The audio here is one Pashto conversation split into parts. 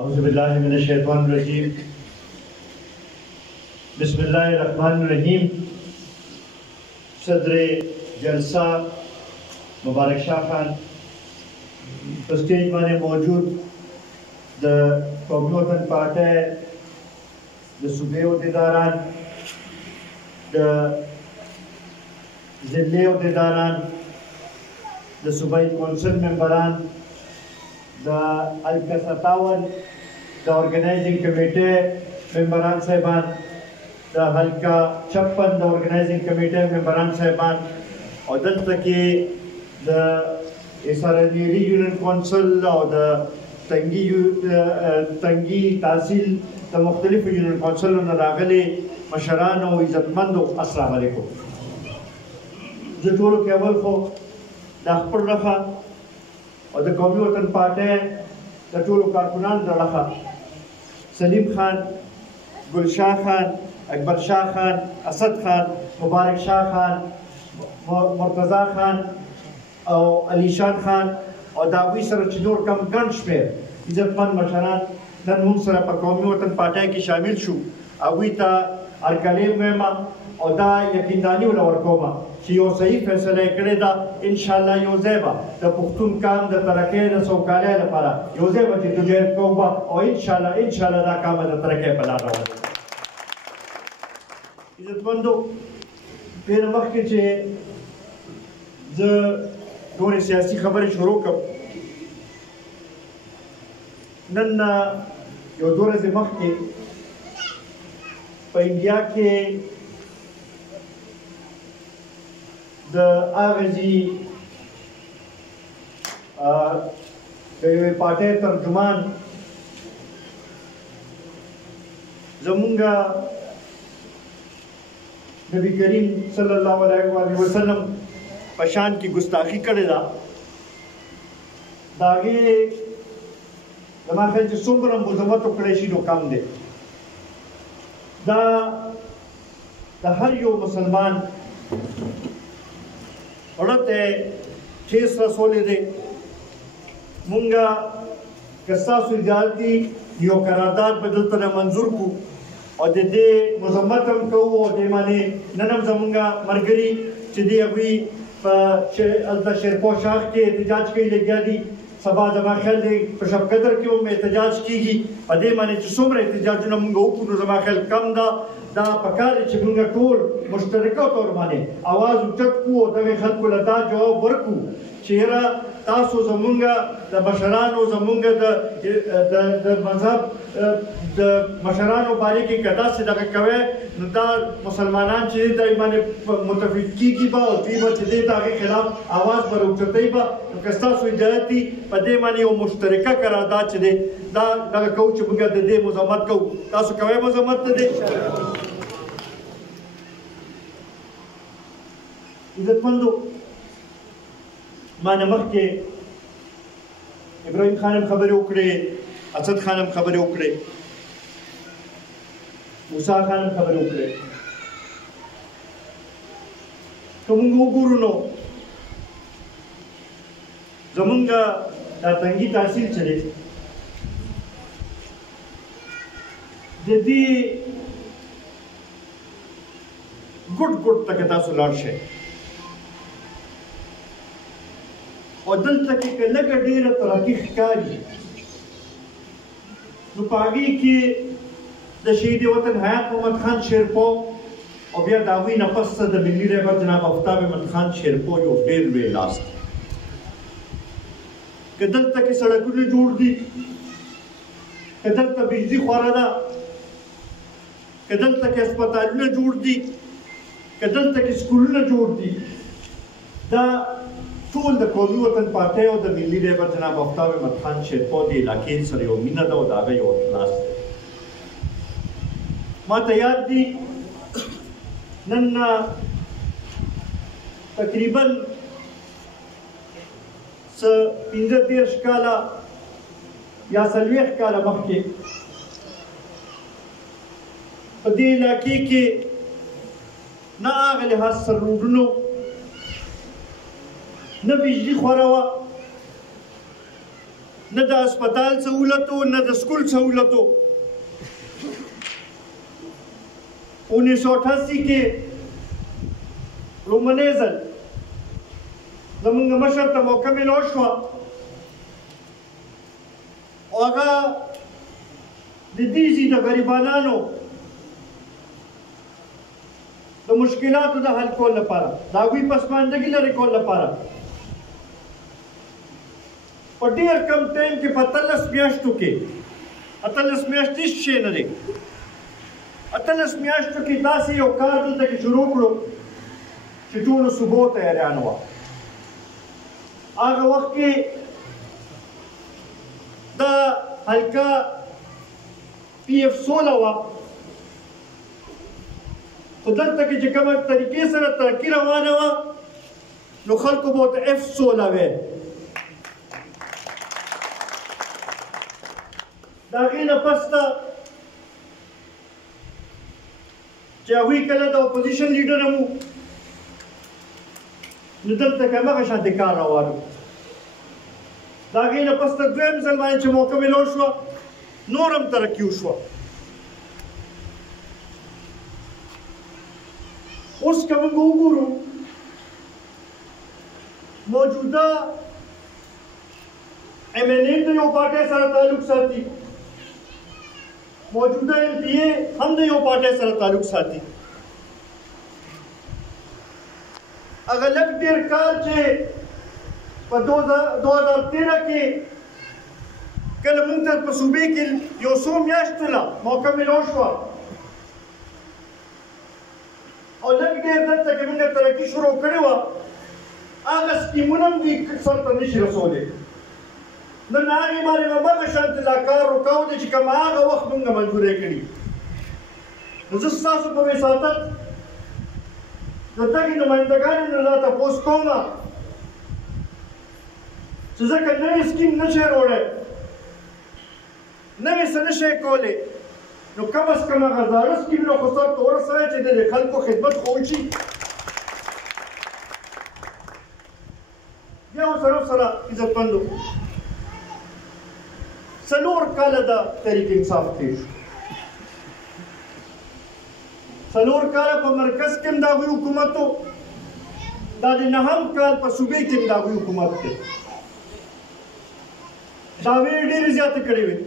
أعوذ بالله من الشيطان الرجيم بسم الله الرحمن الرحيم صدر جلسہ مبارک شاہ خان په سټیج باندې موجود د قومي وطن پارټۍ د صوبې عہدیداران د ضلعي عہدیداران د صوبایي کونسل ممبران د الکا 57 د ارګنایزینګ کمیټې ممبران صاحبان د الکا 56 د ارګنایزینګ کمیټې ممبران صاحبان او دلته کې د اسرائیلي ریجنل کونسل او د تنګي تحصیل د مختلفو یونین کونسلونو راغلي مشران او عزتمندو السلام علیکم. زه ټولو کې اول خو د خپل رخه او د قومي وطن پارټۍ د ټولو کارکونانو د رخه سلیم خان، ګلشاه خان، اکبر شاه خان، اسد خان، مبارک شاه خان، مرتضی خان او علی شان خان او د هغوی سره چې نور کم ګڼ شمېر عزتمند مشران نن موږ سره په قومي وطن پارټۍ کې شامل شو. هغوی ته هرکلی وایم او دا یقینداني ورله ورکوم چې یو صحیح فیصله یې کړې ده. انشاءالله یو ځای به د پښتون کام د ترقۍ د سوکالۍ لپاره یو ځای به جدوجہد کوو او انشاءالله دا کام به د ترقۍ په لار روان وي. عزتمندو، ډېر مخکې چې زه نورې سیاسي خبرې شروع کړم، نن یو 2 ورځې مخکې په انډیا کې د هغه ځي د یوې پارټۍ ترجمان زمونږ نبی کریم صلی الله علیه وسلم په شان کې ګستاخي کړې ده. د هغې زما خیال چې څومره مذمت وکړی شي نو کم دی. دا د هر یو مسلمان اړه ته ټیس رسولی دی. مونږه که ستاسو اجازه وي یو قرارداد به دلته نه منظور کړو او د دې مذمت هم کوو او دې باندې نن هم زمونږ ملګري چې دي هغوی په هلته شیرپور شاخ کې احتجاج کوي لګیا دي. سبا زما خیال دی په شب قدر کې هم احتجاج کېږي. په دې باندې چې څومره احتجاجونه مونږ وکړو نو زما خیال کم ده. دا پکار دی چې مونږ ټول مشترکه طور باندې اواز اوچت کړو او دغې خلکو له دا جواب ورکړو چې یاره تاسو زمونږ د مشرانو زمونږ د مذهب د مشرانو باره کې که داسې دغه کوئ نو دا مسلمانان چې دی دوی باندې متفق کېږي به او دوی به چې دی د هغې خلاف اواز به راوچتوي به. نو که ستاسو اجازت وي په دې باندې یو مشترکه قرارداد چې دی دا دغه کوو چې موږ د دې مذمت کوو. تاسو کوئ مذمت د دې؟ عزتمندو، ما نه مخکې ابراهیم خان هم خبرې وکړې، اسد خان هم خبرې وکړې، موسی خان هم خبرې وکړې. که موږ وګورو نو زمونږ دا تنګي تحصیل چې دی د دې ګوټ ګوټ ته که تاسو لاړ شئ او دلته کې که لږه ډېره ترقي ښکاري نو په هغې کې د شهید وطن حیات محمد خان شیرپو او بیا د هغوی نه پس د ملي رهبر جناب آفتاب احمد خان شیرپو یو ډېر لوی لاس دی. که دلته کې سړکونه جوړ دي، که دلته بجلي خوره ده، که دلته کې هسپتالونه جوړ دي، که دلته کې سکولونه جوړ دي، دا ټول د قومي وطن پارټۍ او د ملي رهبر جناب آفتاب احمد خان شیرپو د علاقې سره یو مینه ده او د هغه یو اخلاص دی. ما ته یاد دي نن تقریبا 15 کاله یا 40 کاله مخکې په دې علاقې کې نه هغه لحاظ سره روډونو نه بجلي خوره وه نه د هسپتال سهولت و نه د سکول سهولت و 1988 کې لومړنی ځل زمونږ مشر ته موقع میلاو شوه او هغه د دې ځای د غریبانانو د مشکلاتو د حل کولو لپاره د هغوی پسماندګي لرې کولو لپاره په ډېر کم ټایم کې په 18 میاشتو کې 18 میاشتې هېڅ شی نه دی 18 میاشتو کې داسې یو کار دلته کې شروع کړو چې ټولو صوبو ته حیران وه هغه وخت کې دا حلقه PF 16 وه خو دلته کې چې کومه طریقې سره ترقي روانه وه نو خلکو به ورته F 16 ویل د هغې نه پس ته چې هغوی کله د اپوزیشن لیډر هم وو نو دلته کې همغه شانتې کار روان و د هغې نه پس ته دویم ځل باندې چې موقع میلاو شوه نور هم ترقي وشوه اوس که موږ وګورو موجوده MNA د یو پارټۍ سره تعلق ساتي موجوده MPA هم د یو پارټۍ سره تعلق ساتي هغه لږ ډېر کار چې په 2013 کې کله موږ ته په صوبې کې یو څو میاشتو له موقع میلاو شوه او لږ ډېر دلته کې موږ ترقي شروع کړې وه هغه سکیمونه هم دوی سر ته نشي رسولی نن هغې باندې به همغه شانتې دا کار رکاو دی چې کوم هغه وخت موږ منظوری کړي نو زه ستاسو په وساطت د دغې نمایندګانو نه دا تپوس کوم چې ځکه نوی سکیم نه شئ راوړی نوی څه نه شئ کولی نو کم از کم هغه زاړه سکیمونه خو سر ته ورسوئ چې د خلکو خدمت خو وشي بیا ورسره سره عزتمندو 4 کاله د تحریک انصاف تېر شو 4 کاله په مرکز کې هم د هغوی حکومت و دا د 9 کال په صوبې کې هم د هغوی حکومت دی دعوې یې ډېرې زیاتې کړې وې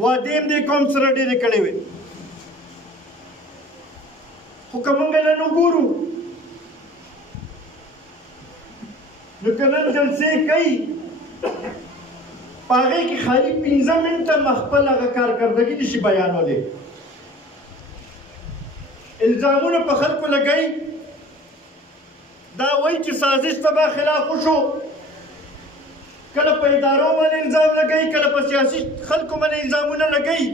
وعدې هم دې قوم سره ډېرې کړې وې خو که موږ نن وګورو نو که نن جلسې کوي په هغې کې خالي 15 منټه خپل هغه کارکردګي نشي بیانولی الزامونه په خلکو لګوي دا وایي چې سازش ته به خلاف وشو کله په ادارو باندې الزام لګوي کله په سیاسي خلکو باندې الزامونه لګوي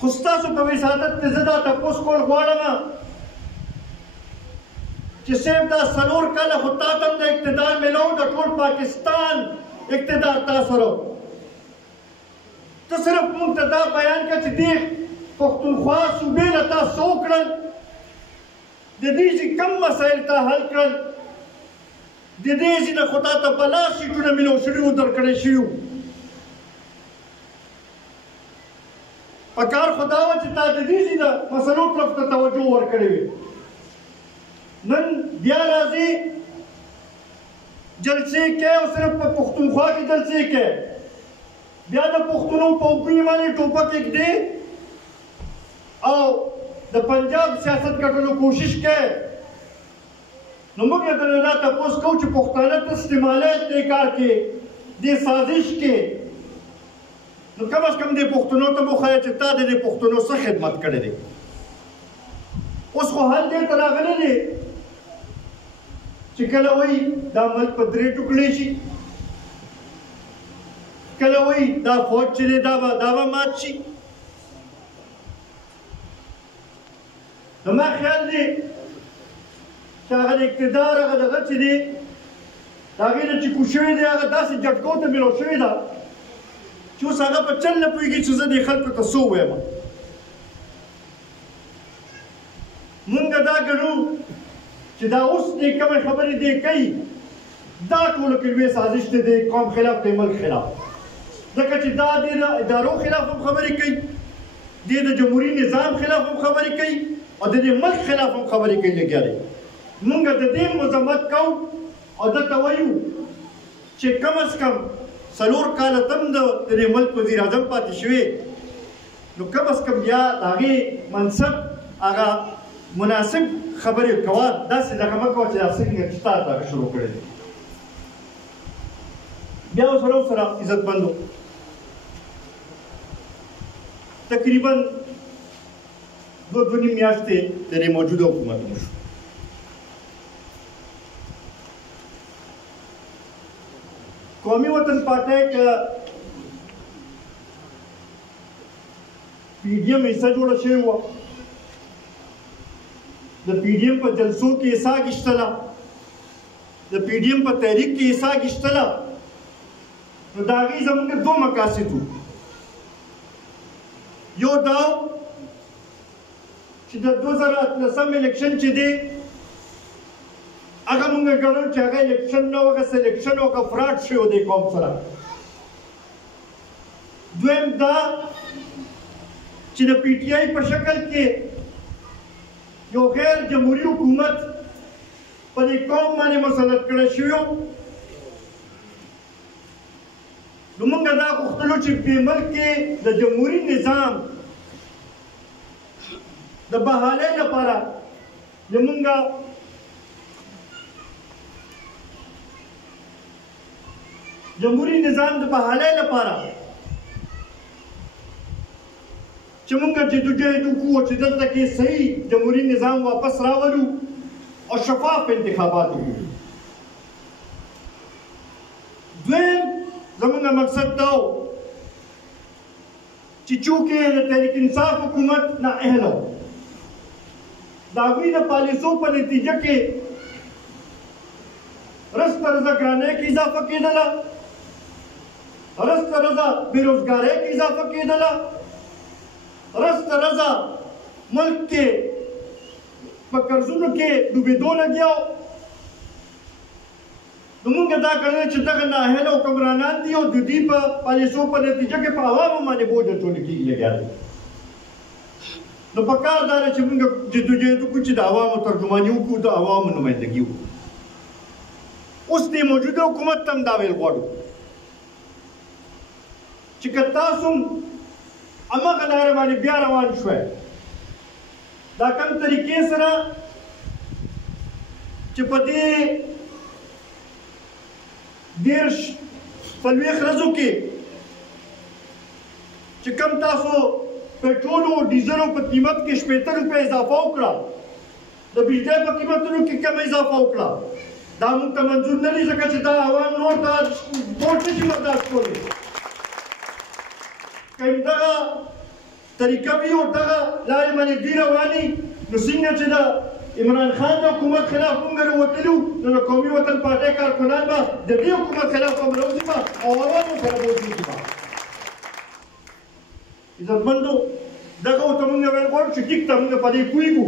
خو ستاسو په وساطت کې زه دا تپوس کول غواړم چې صرف دا 4 کاله خو تا ته هم د اقتدار میلاو د ټول پاکستان اقتدار تا سره ته صرف موږ ته دا بیان کړه چې دې پښتونخوا صوبې له تا څه وکړل د دې چې کم مسایل تا حل کړل د دې چې نه خو تا ته په لاس سیټونه میلاو شوي وو درکړی شوي وو پکار خو دا وه چې تا د دې چې د مسلو طرف ته توجه ورکړې وې نن بیا راځي جلسې کوي او صرف په پښتونخوا کې جلسې کوي بیا د پښتنو په اوپنې باندې ټوپک ږدي او د پنجاب سیاست ګټلو کوشش کوي نو موږ یې درنه دا تپوس کوو چې پښتانه ته استعمالات دې کار کې دې سازش کې نو کم از کم دې پښتنو ته وښایه چې تا د دې پښتنو څه خدمت کړی دی اوس خو حل دې ته راغلی دی چې کله وایي دا ملک په 3 ټوکړې شي کله وایي دا فوج چې دی دا به مات شي نو ما خیال دی چې هغه د اقتدار هغه دغه چې دی د هغې نه چې کوز شوی دی هغه داسې جټکو ته میلاو شوې ده چې اوس هغه په چل نه پوهېږي چې زه دې خلکو ته څه ووایم مونږ دا ګڼو چې دا اوس دې کومې خبرې دې کوي دا ټولو کې لوی سازش دی د قوم خلاف د ملک خلاف ځکه چې دا د ادارو خلاف هم خبرې کوي د جمهوري نظام خلاف هم خبرې کوي او د ملک خلاف هم خبرې کوي لګیا دی مونږ د دې مذمت کوو او دلته وایو چې کم از کم 4 کاله تم د ملک وزیر اعظم پاتې شوی نو کم از کم بیا د هغې منصب هغه مناسب خبرې کوه داسې دغه مه کوه چې دا څنګه چې تا دغه شروع کړی دی بیا ورسره عزتمندو تقریبا 2.5 میاشتې د دې موجوده حکومت وشو قومي وطن پارټۍ که پی ډي ایم حصه جوړه شوې وه د پی ډي ایم په جلسو کې حصه اخیستله د پی ډي ایم په تحریک کې حصه اخیستله نو د هغې زموږ 2 مقاصد وو یو دا چې د 2018 الیکشن چې دی هغه موږ ګڼو چې هغه الیکشن نه هغه سلیکشن او هغه فراډ شوی دی قوم سره دویم دا چې د پی ټي آی په شکل کې یو غیر جمهوري حکومت په دې قوم باندې مسلط کړی شوی نو موږ دا غوښتلو چې په ملک کې د جمهوري نظام د بحالۍ لپاره زموږ جمهوري نظام د بحالۍ لپاره چې موږ جدوجہد وکړو چې دلته کې صحیح جمهوري نظام واپس راولو او شفاف انتخابات وکړو دویم زموږ مقصد دا و چې چونکې د تحریک انصاف حکومت نااهله و د هغوی د پالیسو په نتیجه کې رس په رضا ګرانۍ کې اضافه کېدله رس په رضا بېروزګارۍ کې اضافه کېدله رس په رضا ملک کې په قرضونو کې ډوبېدو لګیا و نو موږ دا کړی چې دغه نااهله حکمرانان دي او د دوی په پالیسو په نتیجه کې په عوامو باندې بوج اچول کېږي لګیا دی نو پکار دا ده چې موږ جدوجہد وکړو چې د عوامو ترجماني وکړو د عوامو نمایندګي وکړو اوس د موجوده حکومت ته هم دا ویل غواړو چې که تاسو هماغه لاره باندې بیا روان شوی دا کوم طریقې سره چې په دې 40 ورځو کې چې کوم تاسو पेट्रोल और डीजल पर कीमत के 75 रुपए इजाफा उकड़ा द बिजली पर कीमतों के कम इजाफा उकड़ा दाम का मंजूर नहीं सका चदा आवाम नोट दा वोट की बर्दाश्त करे कइंदा तरीका भी होता लाल माने दीरवानी नसिंगा चदा इमरान खान द हुकूमत खिलाफ मंगर वतलू न कौमी वतन पार्टी कारकुनान बा द दे हुकूमत खिलाफ अमरोजी बा और आवाम खिलाफ वोट बा عزتمندو دغه ته موږ ویل غواړو چې ټیک ته موږ په دې پوهېږو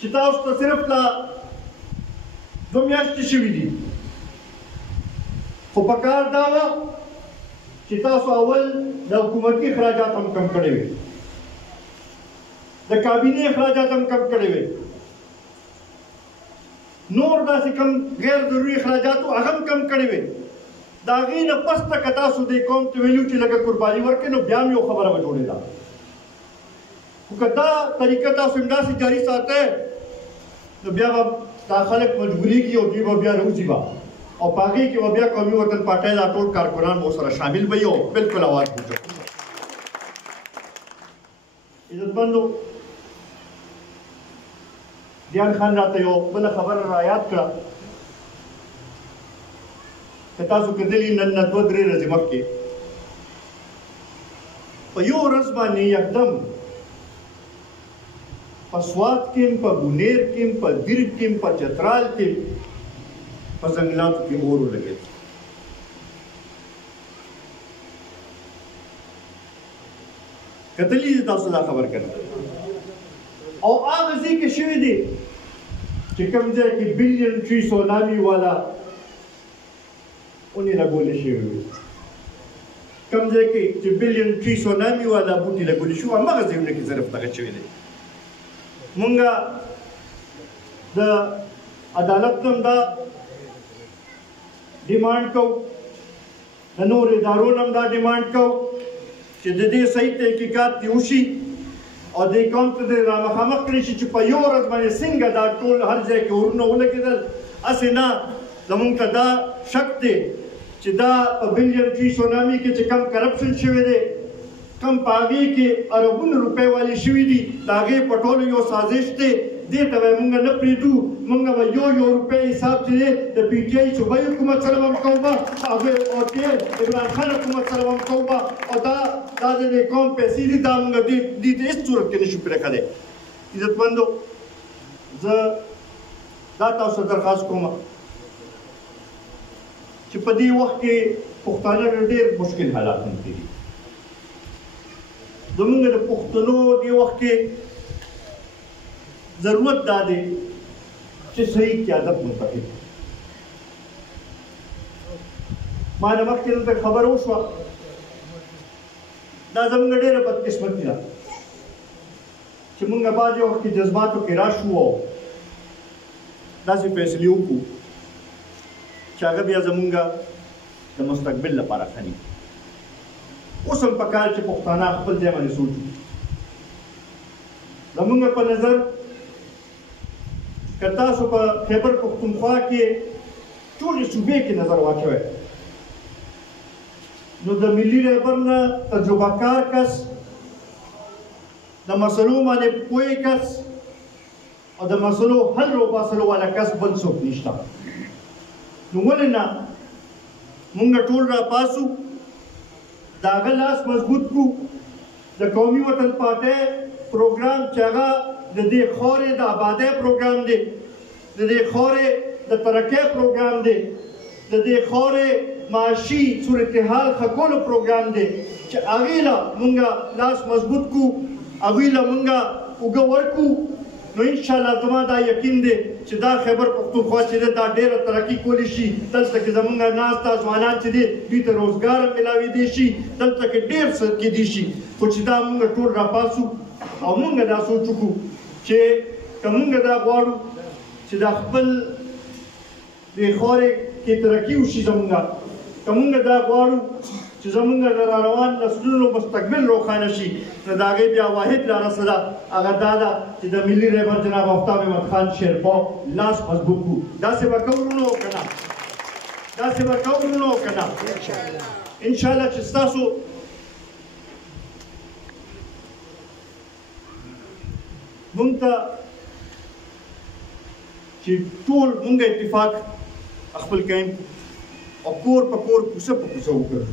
چې تاسو ته صرف لا 2 میاشتې شوي دي خو پکار دا وه چې تاسو اول د حکومتي اخراجات هم کم کړی وي د کابینې اخراجات هم کم کړی وي نور داسې کم غیر ضروري اخراجات هغه هم کم کړی وي د هغې نه پس ته که تاسو دې قوم ته ویلو چې لږه قرباني ورکړئ نو بیا هم یو خبره به جوړېده خو که دا طریقه تاسو همداسې جاري ساتئ نو بیا به دا خلک مجبورېږي او دوی به بیا راوځي به او په هغې کې به بیا قومي وطن پارټۍ دا ټول کارکنان به ورسره شامل به وي او بلکل اواز به اوچت کړي عزتمندو دیان خان راته یو بله خبره را یاد کړه که تاسو کتلي نن نه 2-3 ورځې مخکې په یو ورځ باندې یکدم په سوات کې په بونیر کې په دیر کې په چترال کې په ځنګلاتو کې اور ولګېد کتلي تاسو دا خبر کړه او هغه ځای کې شوي دي چې کوم ځای کې بلین 300 نامي والا اونې لګولې شوې وي. کوم ځای کې چې بلین ټری سونامي والا بوټي لګولې شو هماغه ځایونه کې صرف دغه شوی دی. مونږ د عدالت نه دا ډیمانډ کوو، د نورو ادارو نه دا ډیمانډ کوو چې د دې صحیح تحقیقات دې وشي او دې قوم ته دې رامخامخ کړی شي چې په یو ورځ باندې څنګه دا ټول هر ځای کې ورونه ولګېدل. هسې نه زمونږ ته دا شک دی چې دا په بلین ټری سونامي کې چې کم کرپشن شوی دی، کم په هغې کې اربونه روپۍ والې شوي دي، د هغې په ټولو یو سازش دی. دې ته به مونږ نه پرېږدو. مونږ به یو روپۍ حساب چې دی د پي ټي آی صوبایي حکومت سره به هم کوو به هغې او دې عمران خان حکومت سره به هم کوو به او دا د دې قوم پیسې دي، دا مونږ دې ته هېڅ صورت کې نشو پرېښودی. عزتمندو، زه دا تاسو ته درخواست کوم چې په دې وخت کې پښتانه ډېر مشکل حالاتونه کې دي. زمونږ د پښتنو دې وخت کې ضرورت دا دی چې صحیح قیادت منتخب. ما نه مخکې دلته خبره وشوه، دا زموږ ډېره بدقسمتي ده چې موږ بعضې وخت کې جذباتو کې راشو او داسې فیصلې وکړو چې هغه بیا زموږ د مستقبل لپاره ښه نه. اوس هم پکار چې پښتانه خپل ځای باندې سوچ وکړي. زموږ په نظر که تاسو په خیبر پښتونخوا کې ټولې صوبې کې نظر واچوئ نو د ملي رهبر نه تجربه کار کس، د مسلو باندې پوهې کس او د مسلو حل وباسلو والا کس بل څوک نشته. نو ولې نه موږ ټول راپاسو، د هغه لاس مضبوط کړو. د قومي وطن پارټۍ پروګرام چې هغه د دې خاورې د آبادۍ پروګرام دی، د دې خاورې د ترقۍ پروګرام دی، د دې خاورې معاشي صورتحال ښه کولو پروګرام دی چې هغې له مونږ لاس مضبوط کړو، هغوی له مونږ اوږه ورکړو. نو انشاءالله زما دا یقین دی چې دا خیبر پښتونخوا چې دی دا ډېره ترقي کولی شي. دلته کې زمونږ ناسته ځوانان چې دی دوی ته روزګار هم میلاوېدی شي، دلته کې ډېر څه کېدی شي. خو چې دا مونږ ټول راپاسو او مونږ دا سوچ وکړو چې که مونږ دا غواړو چې دا خپل دې خاورې کې ترقي وشي زمونږ، که مونږ دا غواړو چې زمونږ د راروان نسلونو مستقبل روښانه شي، نو د هغې بیا واحد لاره څه ده؟ هغه دا ده چې د ملي رهبر جناب آفتاب احمد خان شیرپا لاس مضبوط کړو. داسې به کوو ورونو که نه؟ داسې به کوو ورونو که نه؟ انشاءالله چې ستاسو مونږ ته چې ټول مونږ اتفاق خپل کویم او کور په کور کوڅه په کوڅه وکړو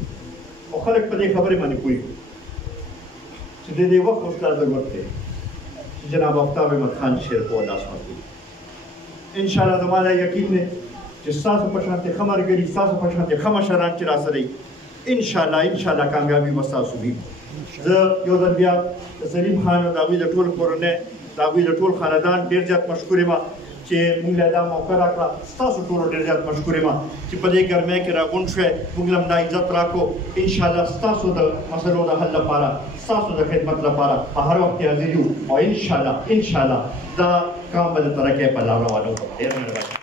او خلک په دې خبرې باندې پوهېږي چې د دې وخت اوس دا ضرورت دی چې جناب آفتاب احمد خان شیرپا لاس مضبوط کړي. انشاءالله زما دا یقین دی چې ستاسو په شانتې ښه ملګري، ستاسو په شانتې ښه مشران چې راسره وي، انشاءالله کامیابي به ستاسو وي. زه یو ځل بیا د سلیم خان او د هغوی د ټول کورنۍ، د هغوی د ټول خاندان ډېر زیات مشکور یم چې موږ له دا موقع راکړه. ستاسو ټولو ډېر زیات مشکور یم چې په دې ګرمۍ کې راغونډ شوی، موږ له هم دا عزت راکړو. انشاءالله ستاسو د مسلو د حل لپاره، ستاسو د خدمت لپاره په هر وخت کې حاضر یو او انشاءالله دا کام به د ترقۍ په لار روانوو. ډېر مهرباني.